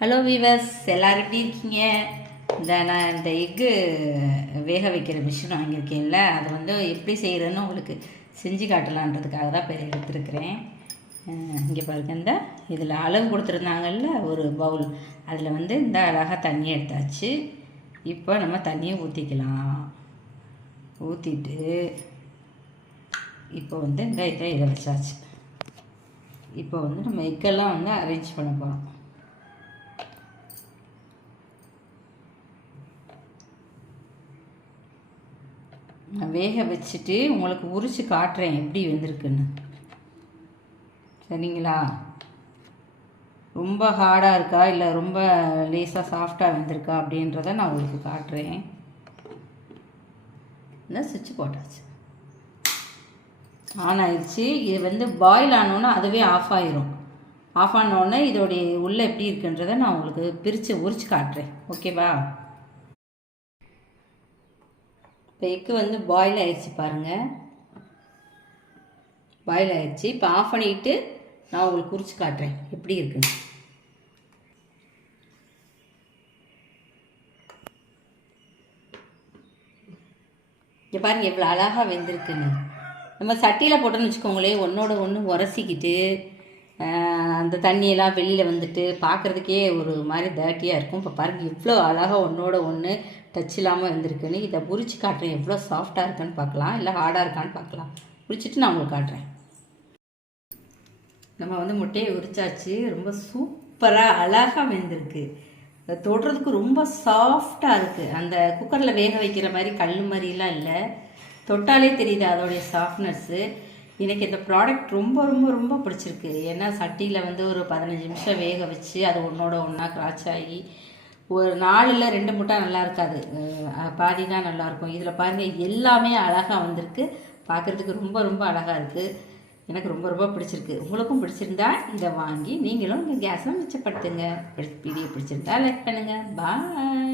Hello viewers, எல்லோரும் எப்படி இருக்கீங்க? நான் இந்த எக்கு வேக வைக்கிற மிஷின் வாங்கியிருக்கேன்ல, அதை எப்படி செய்கிறதுன்னு உங்களுக்கு செஞ்சு காட்டலான்றதுக்காக தான் பேர் எடுத்துருக்கிறேன். இங்கே பாருங்க, இந்த இதில் அளவு கொடுத்துருந்தாங்கல்ல ஒரு பவுல், அதில் இந்த அழகாக தண்ணி எடுத்தாச்சு. இப்போ நம்ம தண்ணியை ஊற்றிக்கலாம். ஊற்றிட்டு இப்போ இந்த இதை வச்சாச்சு. இப்போ நம்ம எக்கெல்லாம் அரேஞ்ச் பண்ண போகிறோம். நான் வேக வச்சுட்டு உங்களுக்கு உரித்து காட்டுறேன் எப்படி வந்திருக்குன்னு. சரிங்களா? ரொம்ப ஹார்டாக இருக்கா இல்லை ரொம்ப லேசாக சாஃப்டாக வந்திருக்கா அப்படின்றத நான் உங்களுக்கு காட்டுறேன். இந்த சுவிட்ச் போட்டாச்சு, ஆன் ஆயிடுச்சு. இது பாயில் ஆனோன்னா அதுவே ஆஃப் ஆயிரும். ஆஃப் ஆனோடனே இதோடைய உள்ளே எப்படி இருக்குன்றதை நான் உங்களுக்கு பிரித்து உரித்து காட்டுறேன். ஓகேவா? இப்போ எக்கு பாயில் ஆயிடுச்சு பாருங்கள். பாயில் ஆயிடுச்சு. இப்போ ஆஃப் பண்ணிவிட்டு நான் உங்களுக்கு குறித்து காட்டுறேன் எப்படி இருக்குன்னு. இங்கே பாருங்கள் எவ்வளோ அழகாக வெந்திருக்குன்னு. நம்ம சட்டியில் போட்டோன்னு வச்சுக்கோங்களேன், ஒன்றோட ஒன்று உரசிக்கிட்டு அந்த தண்ணியெல்லாம் வெளியில் வந்துட்டு பார்க்குறதுக்கே ஒரு மாதிரி டர்ட்டியாக இருக்கும். இப்போ பாருங்கள் எவ்வளோ அழகாக ஒன்றோட ஒன்று டச் இல்லாமல் வந்திருக்குன்னு. இதை புரிச்சு காட்டுறேன் எவ்வளோ சாஃப்டாக இருக்குன்னு பார்க்கலாம், இல்லை ஹார்டாக இருக்கான்னு பார்க்கலாம். புரிச்சிட்டு நான் உங்களுக்கு காட்டுறேன். நம்ம முட்டையை உரிச்சாச்சு. ரொம்ப சூப்பராக அழகாக வெந்திருக்கு. அதை தொடுறதுக்கு ரொம்ப சாஃப்டாக இருக்குது. அந்த குக்கரில் வேக வைக்கிற மாதிரி கல் மாதிரிலாம் இல்லை, தொட்டாலே தெரியுது அதோடைய சாஃப்ட்னஸ்ஸு. எனக்கு இந்த ப்ராடக்ட் ரொம்ப ரொம்ப ரொம்ப பிடிச்சிருக்கு. ஏன்னா சட்டியில் ஒரு 15 நிமிஷம் வேக வச்சு அது ஒன்றோட ஒன்றா கிராச் ஆகி ஒரு 4 2 முட்டை நல்லா இருக்காது, பாதி தான் நல்லாயிருக்கும். இதில் பாருங்கள் எல்லாமே அழகாக வந்திருக்கு. பார்க்குறதுக்கு ரொம்ப ரொம்ப அழகாக இருக்குது. எனக்கு ரொம்ப ரொம்ப பிடிச்சிருக்கு. உங்களுக்கும் பிடிச்சிருந்தா இதை வாங்கி நீங்களும் இந்த கேஸை மிச்சப்படுத்துங்க. வீடியோ பிடிச்சிருந்தா லைக் பண்ணுங்கள். பாய்.